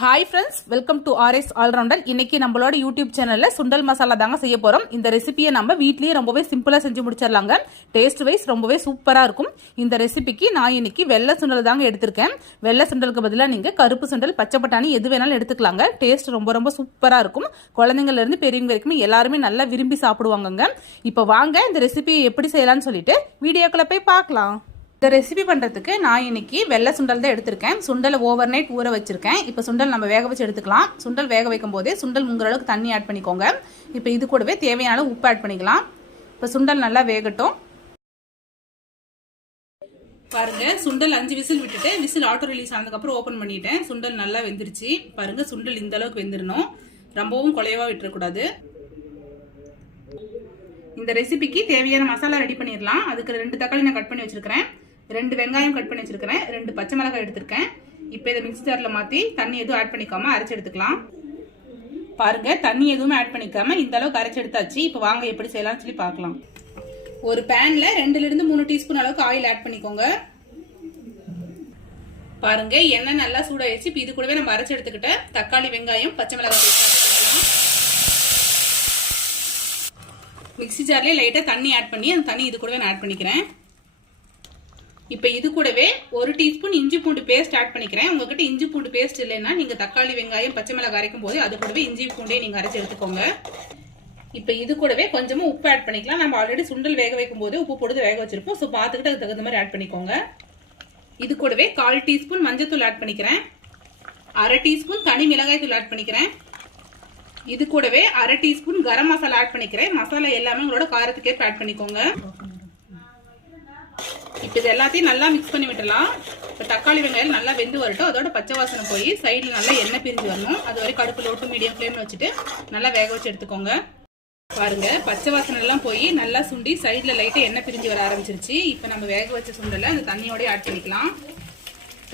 Hi friends welcome to RS allrounder இன்னைக்கு நம்மளோட YouTube சேனல்ல சுண்டல் மசாலா தாங்க செய்ய போறோம். இந்த ரெசிபியை நம்ம வீட்லயே ரொம்பவே சிம்பிளா செஞ்சு முடிச்சிடலாங்க. டேஸ்ட் வைஸ் ரொம்பவே சூப்பரா இருக்கும். இந்த ரெசிபிக்கு நான் இன்னைக்கு வெள்ளை சுண்டல் தாங்க எடுத்திருக்கேன். வெள்ளை சுண்டலுக்கு பதிலாக நீங்க கருப்பு சுண்டல் பச்சை பட்டாணி எது வேணாலும் எடுத்துக்கலாங்க. டேஸ்ட் ரொம்ப ரொம்ப சூப்பரா இருக்கும். குழந்தைங்கள்லேருந்து பெரியவங்க வரைக்கும் எல்லாருமே நல்லா விரும்பி சாப்பிடுவாங்கங்க. இப்போ வாங்க இந்த ரெசிபியை எப்படி செய்யலாம்னு சொல்லிட்டு வீடியோக்குள்ள போய் பார்க்கலாம். இந்த ரெசிபி பண்ணுறதுக்கு நான் இன்றைக்கி வெள்ளை சுண்டல் தான் எடுத்திருக்கேன். சுண்டலை ஓவர் நைட் ஊற வச்சுருக்கேன். இப்போ சுண்டல் நம்ம வேக வச்சு எடுத்துக்கலாம். சுண்டல் வேக வைக்கும் போதே சுண்டல் முங்குற அளவுக்கு தண்ணி ஆட் பண்ணிக்கோங்க. இப்போ இது கூடவே தேவையான அளவு உப்பு ஆட் பண்ணிக்கலாம். இப்போ சுண்டல் நல்லா வேகட்டும். பாருங்க சுண்டல் அஞ்சு விசில் விட்டுட்டு விசில் ஆட்டோ ரிலீஸ் ஆனதுக்கப்புறம் ஓப்பன் பண்ணிட்டேன். சுண்டல் நல்லா வெந்துருச்சு. பாருங்க சுண்டல் இந்த அளவுக்கு வெந்துடணும் ரொம்பவும் குலையவாக விட்டுறக்கூடாது. இந்த ரெசிபிக்கு தேவையான மசாலா ரெடி பண்ணிடலாம் அதுக்கு ரெண்டு தக்காளி நான் கட் பண்ணி வச்சுருக்கிறேன். ரெண்டு வெங்காயம் கட் பண்ணி வச்சிருக்கிறேன். ரெண்டு பச்சை மிளகாய் எடுத்திருக்கேன். இப்போ இதை மிக்ஸி ஜாரில் மாற்றி தண்ணி எதுவும் ஆட் பண்ணிக்காம அரைச்சி எடுத்துக்கலாம். பாருங்க தண்ணி எதுவுமே ஆட் பண்ணிக்காம இந்த அளவுக்கு அரைச்சி எடுத்தாச்சு. இப்போ வாங்க எப்படி செய்யலாம்னு சொல்லி பார்க்கலாம். ஒரு பேன்ல ரெண்டுல இருந்து மூணு டீஸ்பூன் அளவுக்கு ஆயில் ஆட் பண்ணிக்கோங்க. பாருங்க எண்ணெய் நல்லா சூடாயிடுச்சு இப்போ இது கூடவே நம்ம அரைச்சி எடுத்துக்கிட்ட தக்காளி வெங்காயம் பச்சை மிளகாய் மிக்சி மிக்ஸி ஜார்லேயே லைட்டாக தண்ணி ஆட் பண்ணி அந்த தண்ணி இது கூடவே நான் ஆட் பண்ணிக்கிறேன். இப்போ இது கூடவே ஒரு டீஸ்பூன் இஞ்சி பூண்டு பேஸ்ட் ஆட் பண்ணிக்கிறேன். உங்ககிட்ட இஞ்சி பூண்டு பேஸ்ட் இல்லைன்னா நீங்கள் தக்காளி வெங்காயம் பச்சை மிளகாய் அரைக்கும் போது அது கூடவே இஞ்சி பூண்டே நீங்கள் அரைச்சி எடுத்துக்கோங்க. இப்போ இது கூடவே கொஞ்சமாக உப்பு ஆட் பண்ணிக்கலாம். நம்ம ஆல்ரெடி சுண்டல் வேக வைக்கும் போது உப்பு போட்டு வேக வச்சிருப்போம். ஸோ பார்த்துக்கிட்டு அதுக்கு தகுந்த மாதிரி ஆட் பண்ணிக்கோங்க. இது கூடவே கால் டீஸ்பூன் மஞ்சத்தூள் ஆட் பண்ணிக்கிறேன். அரை டீஸ்பூன் தனி மிளகாய் தூள் ஆட் பண்ணிக்கிறேன். இது கூடவே அரை டீஸ்பூன் கரம் மசாலா ஆட் பண்ணிக்கிறேன். மசாலா எல்லாமே உங்களோட காரத்துக்கேற்ப ஆட் பண்ணிக்கோங்க. இப்போ இது எல்லாத்தையும் நல்லா மிக்ஸ் பண்ணி விட்டுலாம் இப்போ தக்காளி வெங்காயம் நல்லா வெந்து வரட்டும். அதோட பச்சை வாசனை போய் சைடில் நல்லா எண்ணெய் பிரிஞ்சு வரணும். அது வரைக்கும் கடுப்பில் விட்டு மீடியம் ஃப்ளேமில் வச்சுட்டு நல்லா வேக வச்சு எடுத்துக்கோங்க. பாருங்க பச்சை வாசனை எல்லாம் போய் நல்லா சுண்டி சைடில் லைட்டாக எண்ணெய் பிரிஞ்சு வர ஆரம்பிச்சிருச்சு. இப்போ நம்ம வேக வச்ச சுண்டலை அந்த தண்ணியோடய ஆட் பண்ணிக்கலாம்.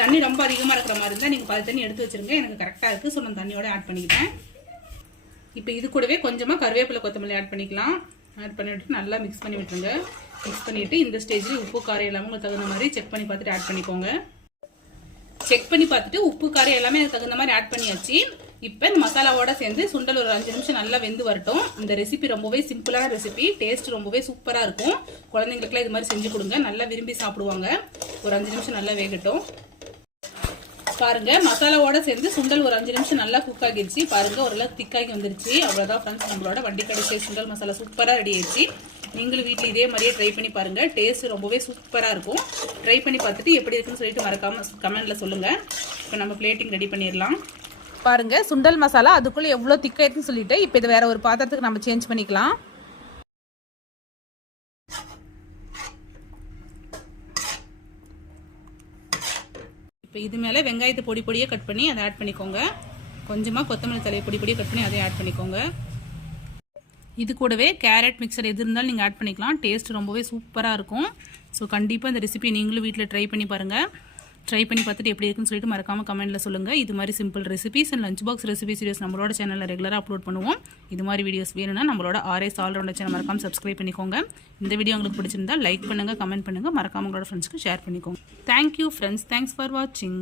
தண்ணி ரொம்ப அதிகமாக இருக்கிற மாதிரி இருந்தால் நீங்கள் பாதி தண்ணி எடுத்து வச்சிருங்க. எனக்கு கரெக்டாக இருக்குது ஸோ நான் தண்ணியோட ஆட் பண்ணிக்கிட்டேன். இப்போ இது கூடவே கொஞ்சமாக கருவேப்பிலை கொத்தமல்லி ஆட் பண்ணிக்கலாம். ஆட் பண்ணிவிட்டு நல்லா மிக்ஸ் பண்ணி விட்டுருங்க. மிக்ஸ் பண்ணிவிட்டு இந்த ஸ்டேஜில் உப்பு காரம் எல்லாமே உங்களுக்கு தகுந்த மாதிரி செக் பண்ணி பார்த்துட்டு ஆட் பண்ணிக்கோங்க. செக் பண்ணி பார்த்துட்டு உப்பு காரம் எல்லாமே அதுக்கு தகுந்த மாதிரி ஆட் பண்ணியாச்சு. இப்போ இந்த மசாலாவோட சேர்ந்து சுண்டல் ஒரு அஞ்சு நிமிஷம் நல்லா வெந்து வரட்டும். இந்த ரெசிபி ரொம்பவே சிம்பிளான ரெசிபி டேஸ்ட் ரொம்பவே சூப்பராக இருக்கும். குழந்தைங்களுக்குலாம் இது மாதிரி செஞ்சு கொடுங்க. நல்லா விரும்பி சாப்பிடுவாங்க. ஒரு அஞ்சு நிமிஷம் நல்லா வேகட்டும். பாருங்க. மசாலாவோட சேர்ந்து சுண்டல் ஒரு அஞ்சு நிமிஷம் நல்லா குக் ஆகிடுச்சு. பாருங்க ஓரளவுக்கு திக்காகி வந்துருச்சு. அவ்வளோதான் ஃப்ரெண்ட்ஸ் நம்மளோட வண்டி கடைசி சுண்டல் மசாலா சூப்பராக ரெடி ஆயிடுச்சு. நீங்களும் வீட்டில் இதே மாதிரியே ட்ரை பண்ணி பாருங்க. டேஸ்ட் ரொம்பவே சூப்பராக இருக்கும். ட்ரை பண்ணி பார்த்துட்டு எப்படி இருக்குன்னு சொல்லிட்டு மறக்காம கமெண்ட்ல சொல்லுங்க. இப்போ நம்ம பிளேட்டிங் ரெடி பண்ணிடலாம். பாருங்க சுண்டல் மசாலா அதுக்குள்ள எவ்வளோ திக்காயிருக்குன்னு சொல்லிட்டு இப்போ இதை வேற ஒரு பாத்திரத்துக்கு நம்ம சேஞ்ச் பண்ணிக்கலாம். இப்போ இது மேலே வெங்காயத்தை பொடி பொடியே கட் பண்ணி அதை ஆட் பண்ணிக்கோங்க. கொஞ்சமாக கொத்தமல்லி தலையை பொடி பொடியே கட் பண்ணி அதை ஆட் பண்ணிக்கோங்க. இது கூடவே கேரட் மிக்சர் எது இருந்தாலும் நீங்கள் ஆட் பண்ணிக்கலாம். டேஸ்ட் ரொம்பவே சூப்பராக இருக்கும். ஸோ கண்டிப்பாக இந்த ரெசிபி நீங்களும் வீட்டில் ட்ரை பண்ணி பாருங்கள் ட்ரை பண்ணி பார்த்துட்டு எப்படி இருக்குன்னு சொல்லிட்டு மறக்காமல் கமெண்ட்டில் சொல்லுங்கள் இது மாதிரி simple recipes and lunch box recipe series நம்மளோட சேனலில் ரெகுலராக அப்லோட் பண்ணுவோம். இது மாதிரி வீடியோஸ் வேணும்னா நம்மளோட ஆர்எஸ் ஆல்ரவுண்டர் சேனல் மறக்காமல் சப்ஸ்கிரைப் பண்ணிக்கோங்க. இந்த வீடியோ உங்களுக்கு பிடிச்சிருந்தா லைக் பண்ணுங்கள் கமெண்ட் பண்ணுங்கள் மறக்காம உங்களோட ஃப்ரெண்ட்ஸ்க்கு ஷேர் பண்ணிக்கோங்க. தேங்க்யூ ஃப்ரெண்ட்ஸ் தேங்க்ஸ் ஃபார் வாட்சிங்